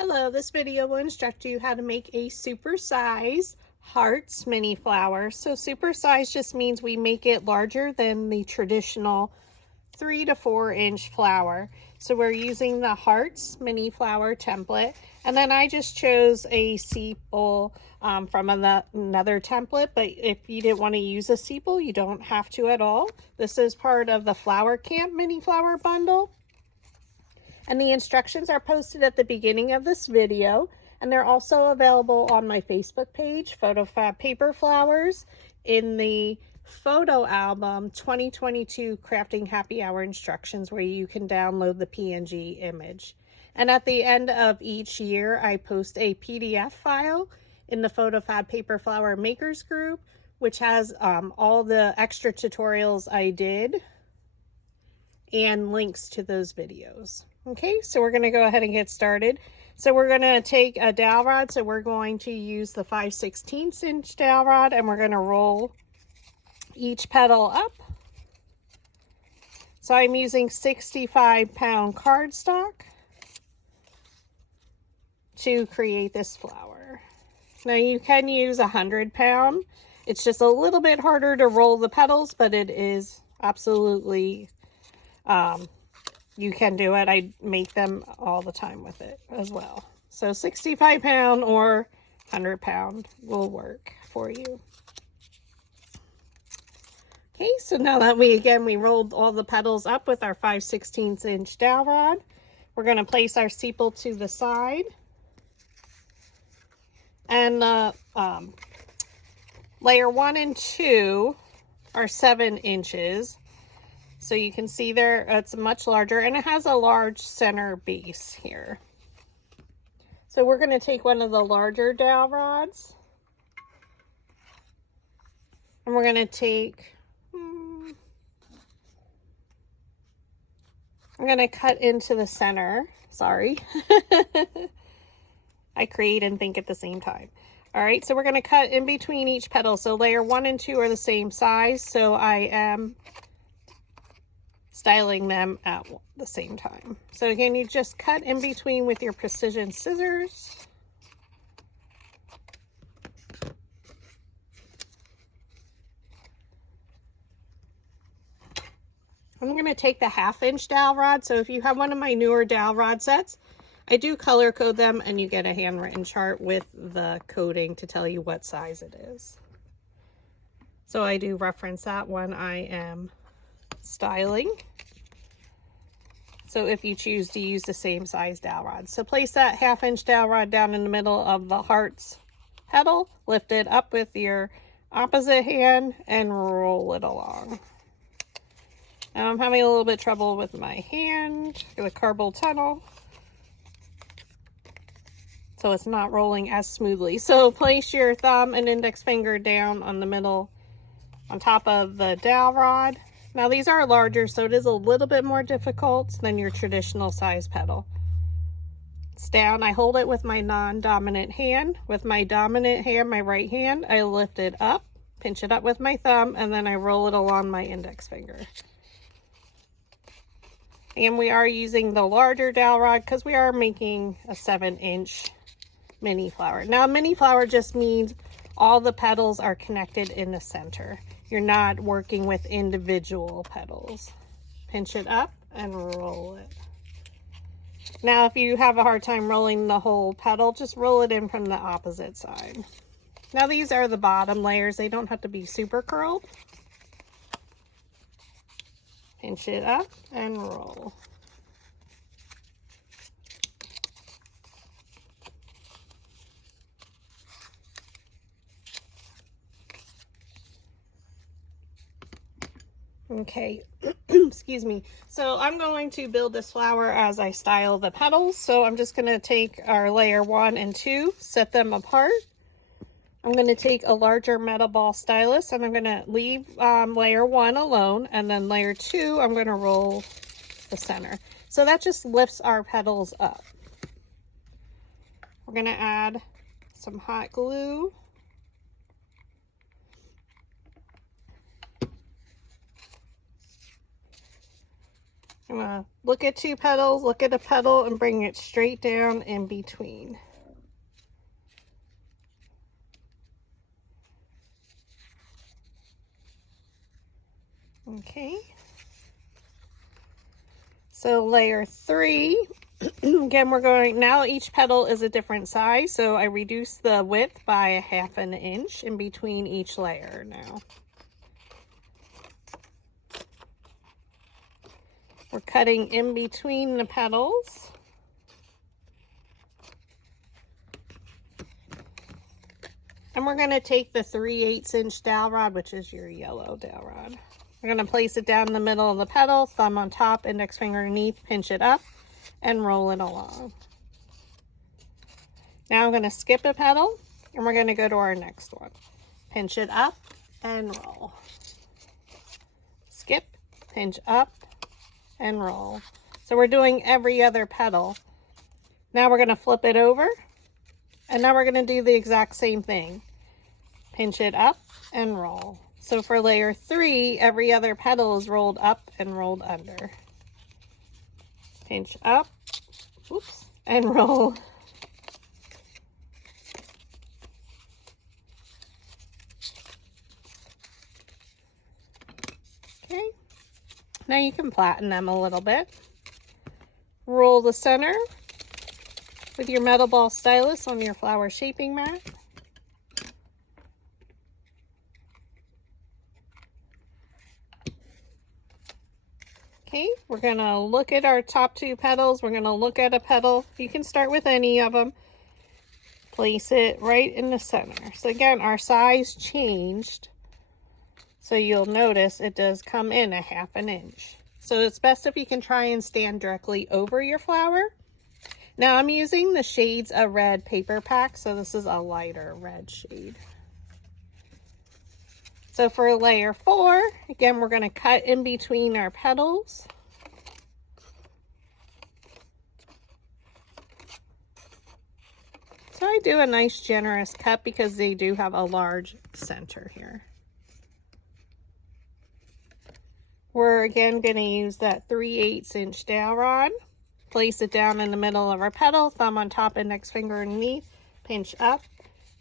Hello, this video will instruct you how to make a supersize hearts mini flower. So supersize just means we make it larger than the traditional 3 to 4 inch flower. So we're using the hearts mini flower template, and then I just chose a sepal from another template, but if you didn't want to use a sepal, you don't have to at all. This is part of the Flower Camp mini flower bundle. And the instructions are posted at the beginning of this video, and they're also available on my Facebook page, PhotoFabPaperFlowers, in the photo album 2022 Crafting Happy Hour instructions, where you can download the PNG image. And at the end of each year, I post a PDF file in the PhotoFab Paper Flower Makers group, which has all the extra tutorials I did and links to those videos. Okay, so we're going to go ahead and get started. So we're going to take a dowel rod. So we're going to use the 5/16 inch dowel rod, and we're going to roll each petal up. So I'm using 65-pound cardstock to create this flower. Now you can use 100-pound. It's just a little bit harder to roll the petals, but it is absolutely you can do it. I make them all the time with it as well. So 65-pound or 100-pound will work for you. Okay, so now that we rolled all the petals up with our 5/16 inch dowel rod, we're going to place our sepal to the side. And layer 1 and 2 are 7 inches. So you can see there, it's much larger, and it has a large center base here. So we're going to take one of the larger dowel rods, and we're going to take, I'm going to cut into the center. Sorry. I create and think at the same time. All right, so we're going to cut in between each petal. So layer 1 and 2 are the same size, so I am styling them at the same time. So again, you just cut in between with your precision scissors. I'm going to take the 1/2 inch dowel rod. So if you have one of my newer dowel rod sets, I do color code them, and you get a handwritten chart with the coding to tell you what size it is. So I do reference that when I am styling. So if you choose to use the same size dowel rod. So place that 1/2 inch dowel rod down in the middle of the heart's petal, lift it up with your opposite hand, and roll it along. Now I'm having a little bit of trouble with my hand, the carpal tunnel, so it's not rolling as smoothly. So place your thumb and index finger down on the middle, on top of the dowel rod. Now these are larger, so it is a little bit more difficult than your traditional size petal. It's down. I hold it with my non-dominant hand. With my dominant hand, my right hand, I lift it up, pinch it up with my thumb, and then I roll it along my index finger. And we are using the larger dowel rod because we are making a 7-inch mini flower. Now, mini flower just means all the petals are connected in the center. You're not working with individual petals. Pinch it up and roll it. Now, if you have a hard time rolling the whole petal, just roll it in from the opposite side. Now, these are the bottom layers. They don't have to be super curled. Pinch it up and roll. Okay, excuse me. So I'm going to build this flower as I style the petals. So I'm just going to take our layer 1 and 2, set them apart. I'm going to take a larger metal ball stylus, and I'm going to leave layer 1 alone, and then layer 2, I'm going to roll the center. So that just lifts our petals up. We're going to add some hot glue. I'm gonna look at two petals, look at a petal, and bring it straight down in between. Okay. So layer 3, again, we're going, now each petal is a different size, so I reduce the width by 1/2 inch in between each layer now. We're cutting in between the petals. And we're going to take the 3/8 inch dowel rod, which is your yellow dowel rod. We're going to place it down in the middle of the petal, thumb on top, index finger underneath, pinch it up, and roll it along. Now I'm going to skip a petal, and we're going to go to our next one. Pinch it up, and roll. Skip, pinch up, and roll. So we're doing every other petal. Now we're going to flip it over, and now we're going to do the exact same thing. Pinch it up and roll. So for layer 3, every other petal is rolled up and rolled under. Pinch up, oops, and roll. Okay, now you can flatten them a little bit. Roll the center with your metal ball stylus on your flower shaping mat. Okay, we're going to look at our top 2 petals. We're going to look at a petal. You can start with any of them. Place it right in the center. So again, our size changed. So you'll notice it does come in 1/2 inch. So it's best if you can try and stand directly over your flower. Now I'm using the shades of red paper pack, so this is a lighter red shade. So for layer 4, again, we're going to cut in between our petals. So I do a nice generous cut because they do have a large center here. We're again going to use that 3/8 inch dowel rod. Place it down in the middle of our petal, thumb on top, index finger underneath, pinch up,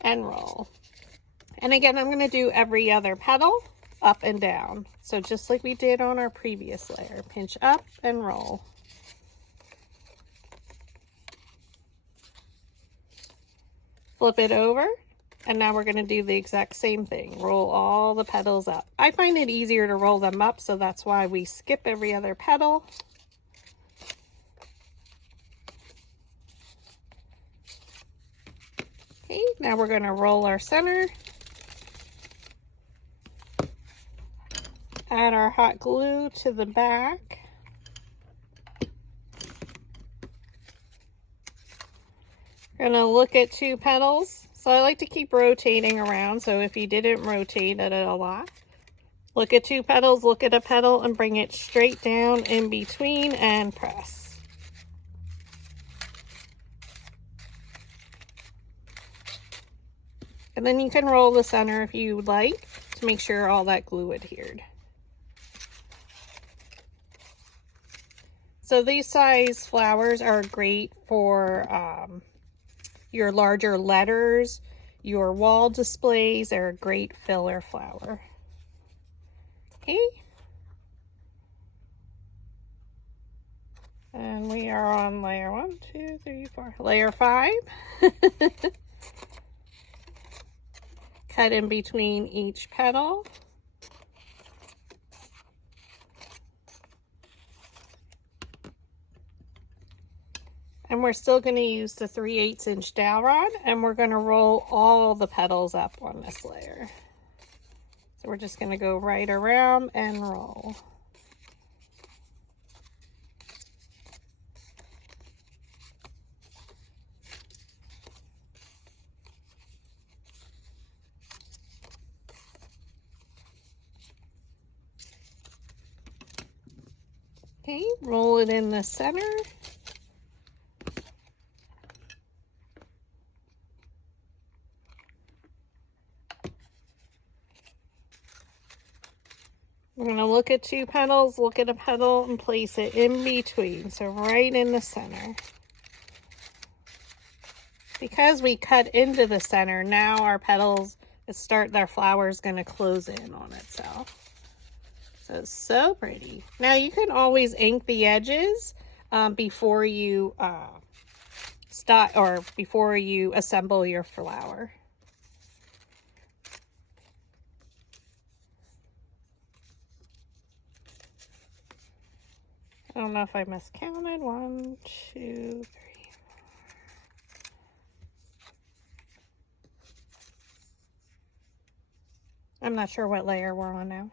and roll. And again, I'm going to do every other petal up and down. So just like we did on our previous layer, pinch up and roll. Flip it over, and now we're going to do the exact same thing. Roll all the petals up. I find it easier to roll them up, so that's why we skip every other petal. Okay, now we're going to roll our center. Add our hot glue to the back. We're going to look at 2 petals. So I like to keep rotating around, so if you didn't rotate it a lot, look at 2 petals, look at a petal, and bring it straight down in between and press. And then you can roll the center if you would like to make sure all that glue adhered. So these size flowers are great for your larger letters, your wall displays. They're a great filler flower. Okay. And we are on layer 1, 2, 3, 4, layer 5. Cut in between each petal. And we're still going to use the 3/8 inch dowel rod, and we're going to roll all the petals up on this layer. So we're just going to go right around and roll. Okay, roll it in the center. We're going to look at 2 petals, look at a petal, and place it in between. So right in the center. Because we cut into the center, now our petals their flower is going to close in on itself. So it's so pretty. Now you can always ink the edges before you before you assemble your flower. I don't know if I miscounted. 1, 2, 3. I'm not sure what layer we're on now.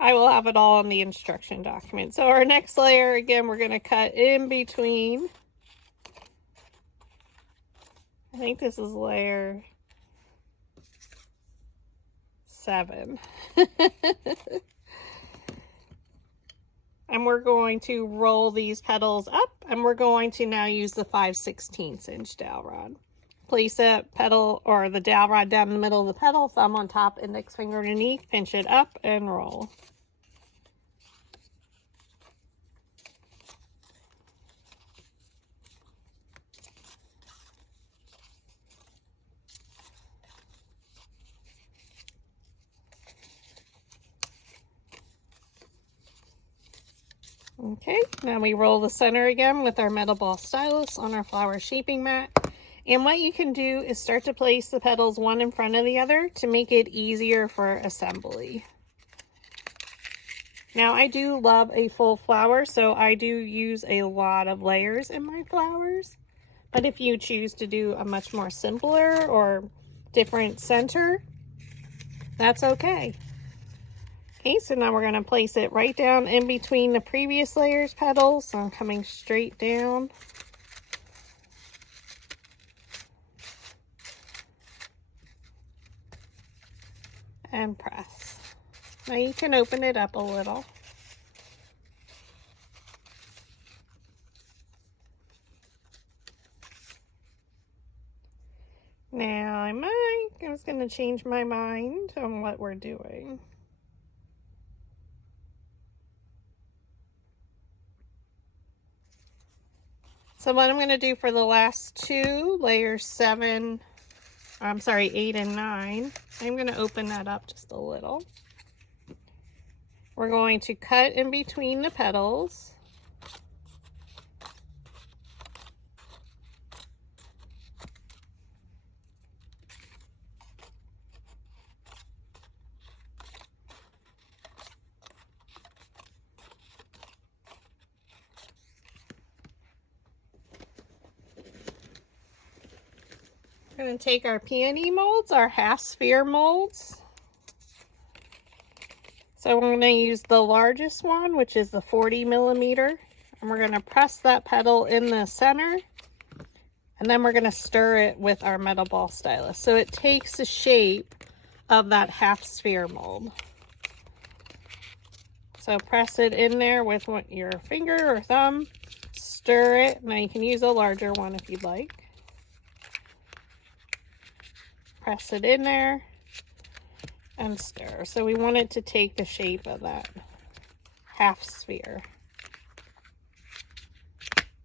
I will have it all in the instruction document. So our next layer, again, we're going to cut in between. I think this is layer 7. And we're going to roll these petals up, and we're going to now use the 5/16 inch dowel rod. Place a petal or the dowel rod down in the middle of the petal, thumb on top, index finger underneath, pinch it up and roll. Okay, now we roll the center again with our metal ball stylus on our flower shaping mat. And what you can do is start to place the petals one in front of the other to make it easier for assembly. Now I do love a full flower, so I do use a lot of layers in my flowers. But if you choose to do a much more simpler or different center, that's okay. Okay, so now we're going to place it right down in between the previous layer's petals. So I'm coming straight down. And press. Now you can open it up a little. Now I was going to change my mind on what we're doing. So what I'm going to do for the last 2, layers 8 and 9, I'm going to open that up just a little. We're going to cut in between the petals. We're going to take our peony molds, our half sphere molds. So we're going to use the largest one, which is the 40 millimeter. And we're going to press that petal in the center. And then we're going to stir it with our metal ball stylus. So it takes the shape of that half sphere mold. So press it in there with your finger or thumb. Stir it. Now you can use a larger one if you'd like. Press it in there and stir. So we want it to take the shape of that half sphere.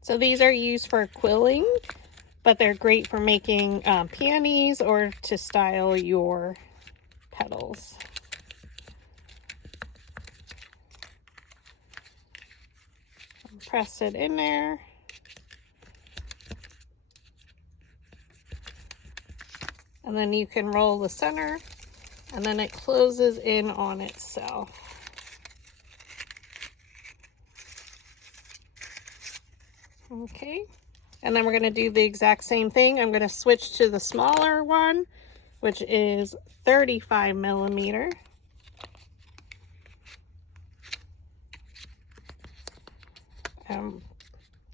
So these are used for quilling, but they're great for making peonies or to style your petals. Press it in there. And then you can roll the center, and then it closes in on itself. Okay, and then we're going to do the exact same thing. I'm going to switch to the smaller one, which is 35 millimeter.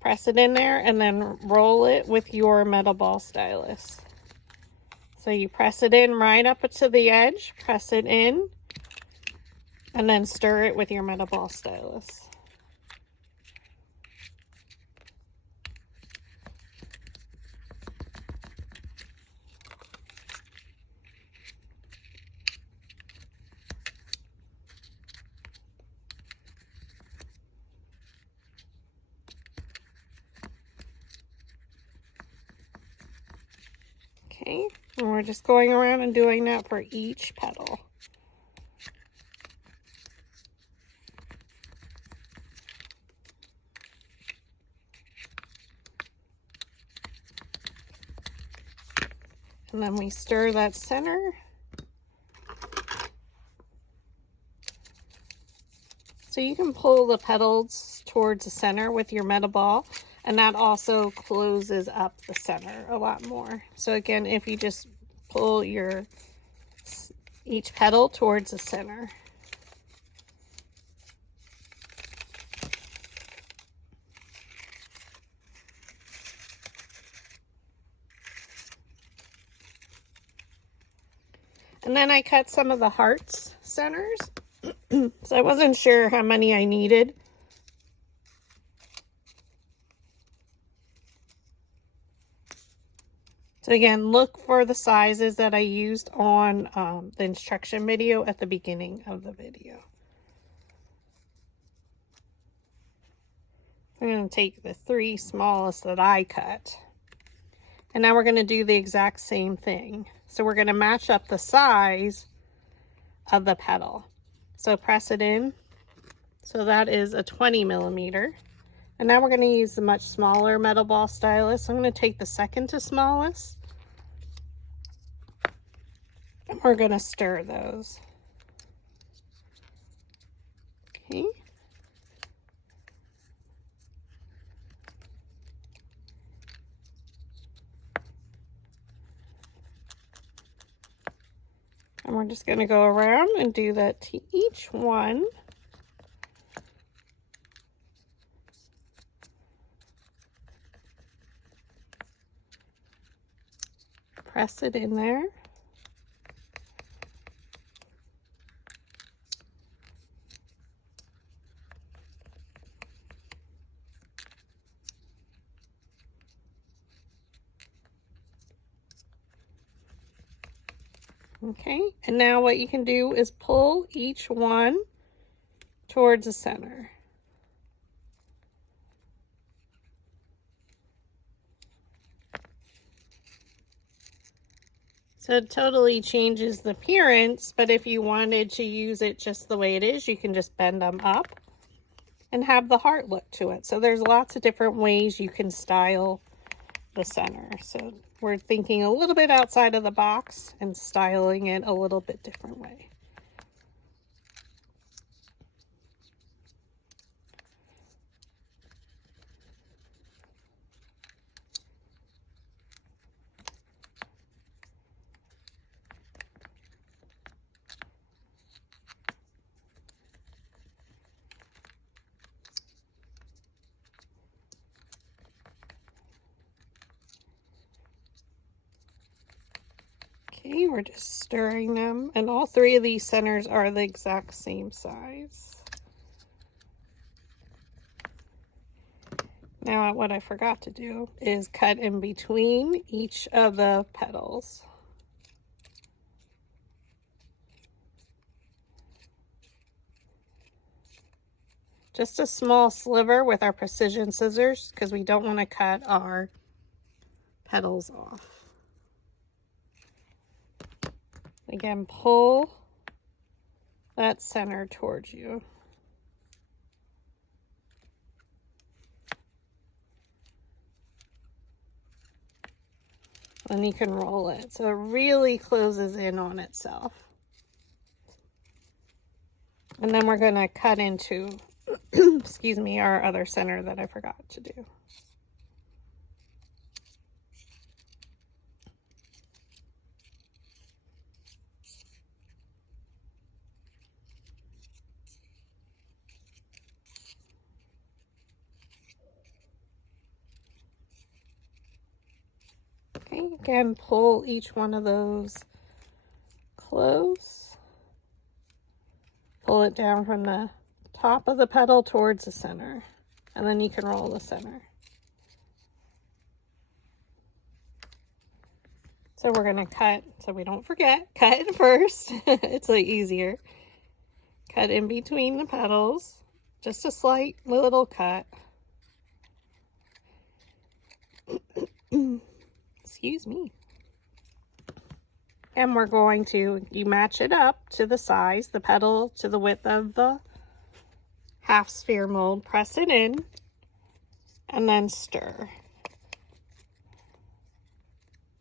Press it in there and then roll it with your metal ball stylus. So you press it in right up to the edge, press it in, and then stir it with your metal ball stylus. Okay, and we're just going around and doing that for each petal. And then we stir that center. So you can pull the petals towards the center with your metal ball, and that also closes up the center a lot more. So again, if you just pull each petal towards the center. And then I cut some of the hearts centers. So I wasn't sure how many I needed. So again, look for the sizes that I used on the instruction video at the beginning of the video. I'm going to take the 3 smallest that I cut. And now we're going to do the exact same thing. So we're going to match up the size of the petal. So press it in. So that is a 20 millimeter. And now we're going to use the much smaller metal ball stylus. So I'm going to take the second to smallest. And we're going to stir those. Okay. And we're just going to go around and do that to each one. Press it in there. Okay, and now what you can do is pull each one towards the center. So it totally changes the appearance, but if you wanted to use it just the way it is, you can just bend them up and have the heart look to it. So there's lots of different ways you can style the center. So we're thinking a little bit outside of the box and styling it a little bit different way. Okay, we're just stirring them, and all 3 of these centers are the exact same size. Now what I forgot to do is cut in between each of the petals. Just a small sliver with our precision scissors because we don't want to cut our petals off. Again, pull that center towards you. And you can roll it so it really closes in on itself. And then we're going to cut into, excuse me, our other center that I forgot to do. Okay, again, pull each one of those close. Pull it down from the top of the petal towards the center, and then you can roll the center. So we're going to cut, so we don't forget, cut first. It's like easier. Cut in between the petals, just a slight little cut. Excuse me. And we're going to, you match it up to the size, the petal to the width of the half sphere mold, press it in, and then stir.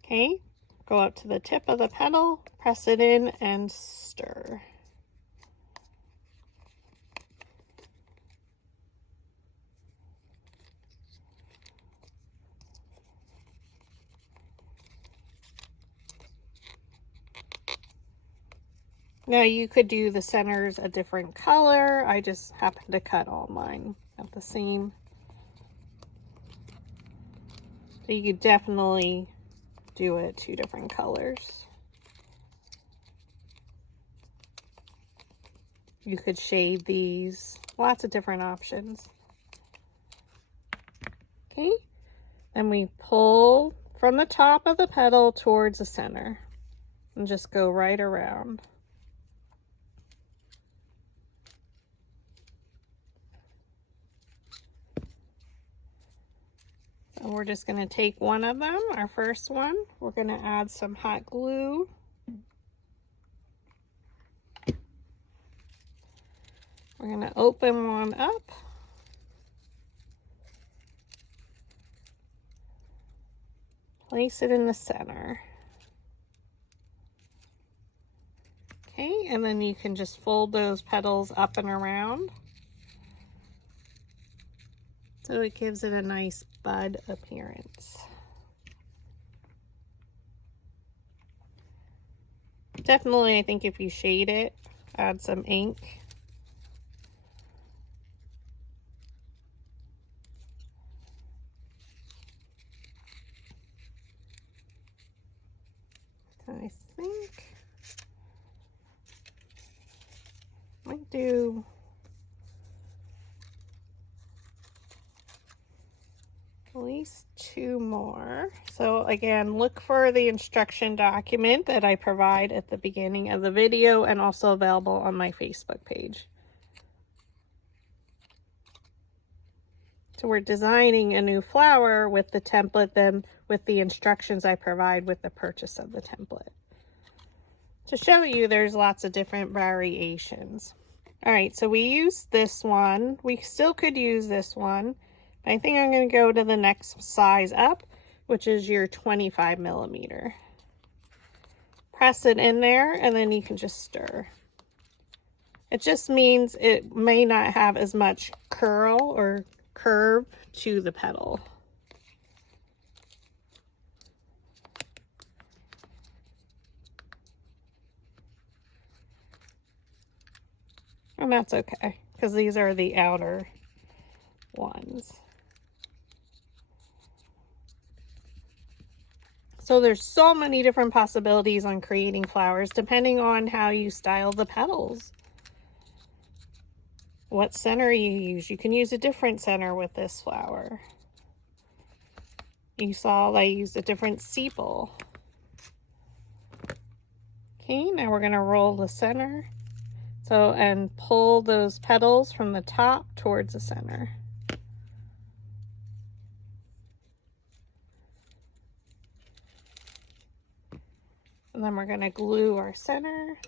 Okay, go up to the tip of the petal, press it in, and stir. Now you could do the centers a different color. I just happened to cut all mine at the same. So you could definitely do it 2 different colors. You could shade these, lots of different options. Okay, and we pull from the top of the petal towards the center and just go right around. And we're just going to take one of them, our first one. We're going to add some hot glue. We're going to open one up. Place it in the center. Okay, and then you can just fold those petals up and around. So it gives it a nice bud appearance. Definitely, I think if you shade it, add some ink. I think might do at least 2 more. So again, look for the instruction document that I provide at the beginning of the video and also available on my Facebook page. So we're designing a new flower with the template, then with the instructions I provide with the purchase of the template. To show you, there's lots of different variations. All right, so we used this one. We still could use this one. I think I'm going to go to the next size up, which is your 25 millimeter. Press it in there, and then you can just stir. It just means it may not have as much curl or curve to the petal. And that's okay, because these are the outer ones. So there's so many different possibilities on creating flowers depending on how you style the petals. What center you use. You can use a different center with this flower. You saw I used a different sepal. Okay, now we're going to roll the center. So, and pull those petals from the top towards the center. And then we're going to glue our center.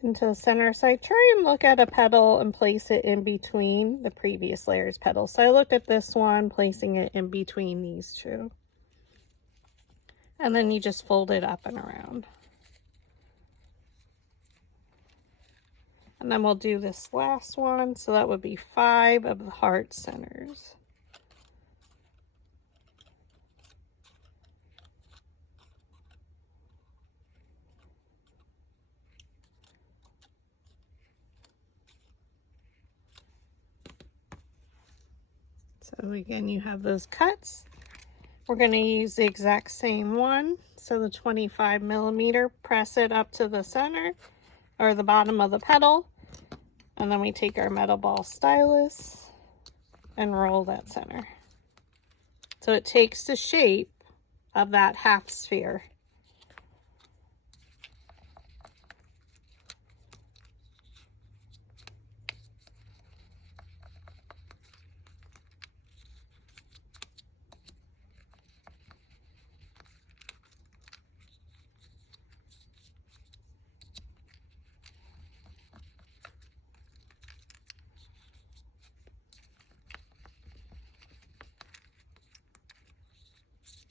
Into the center. So I try and look at a petal and place it in between the previous layer's petals. So I looked at this one, placing it in between these 2. And then you just fold it up and around. And then we'll do this last one. So that would be 5 of the heart centers. So again, you have those cuts. We're going to use the exact same one. So the 25 millimeter, press it up to the center or the bottom of the petal. And then we take our metal ball stylus and roll that center. So it takes the shape of that half sphere.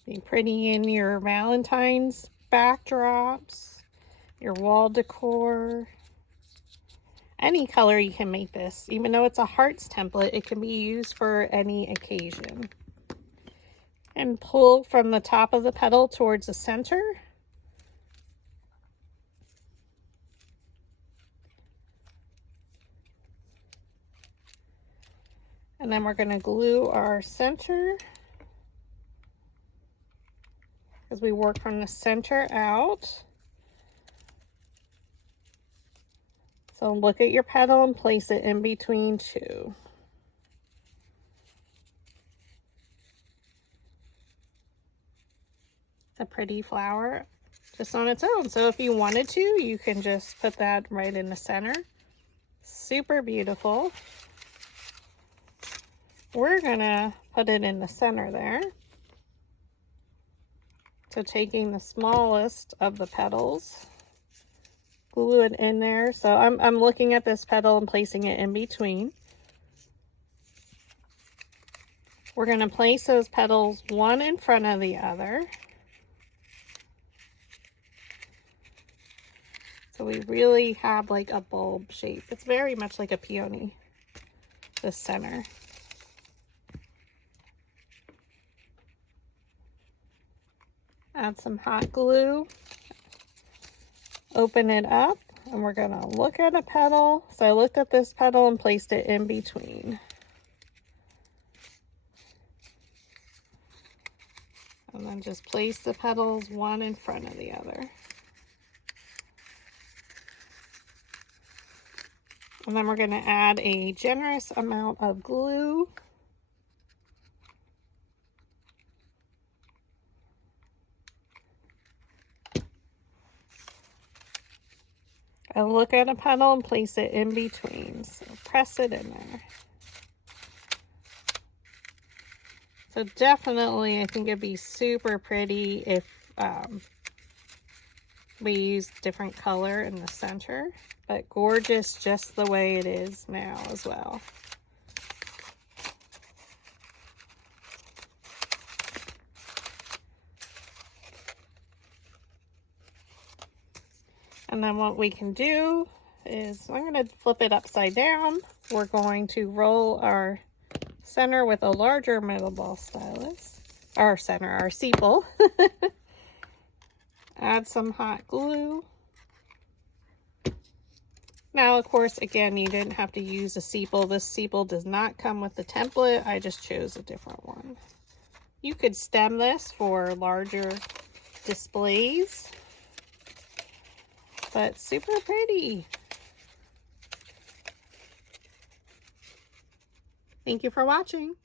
Be pretty in your Valentine's backdrops, your wall decor. Any color you can make this. Even though it's a hearts template, it can be used for any occasion. And pull from the top of the petal towards the center. And then we're going to glue our center as we work from the center out. So look at your petal and place it in between two. It's a pretty flower just on its own. So if you wanted to, you can just put that right in the center. Super beautiful. We're gonna put it in the center there. So taking the smallest of the petals, glue it in there. So I'm looking at this petal and placing it in between. We're going to place those petals one in front of the other. So we really have like a bulb shape. It's very much like a peony, the center. Add some hot glue. Open it up, and we're going to look at a petal. So I looked at this petal and placed it in between. And then just place the petals one in front of the other. And then we're going to add a generous amount of glue. I look at a petal and place it in between. So press it in there. So definitely, I think it'd be super pretty if we use different color in the center, but gorgeous just the way it is now as well. And then what we can do is, I'm going to flip it upside down. We're going to roll our center with a larger metal ball stylus. Our center, our sepal. Add some hot glue. Now, of course, again, you didn't have to use a sepal. This sepal does not come with the template. I just chose a different one. You could stem this for larger displays. But super pretty. Thank you for watching.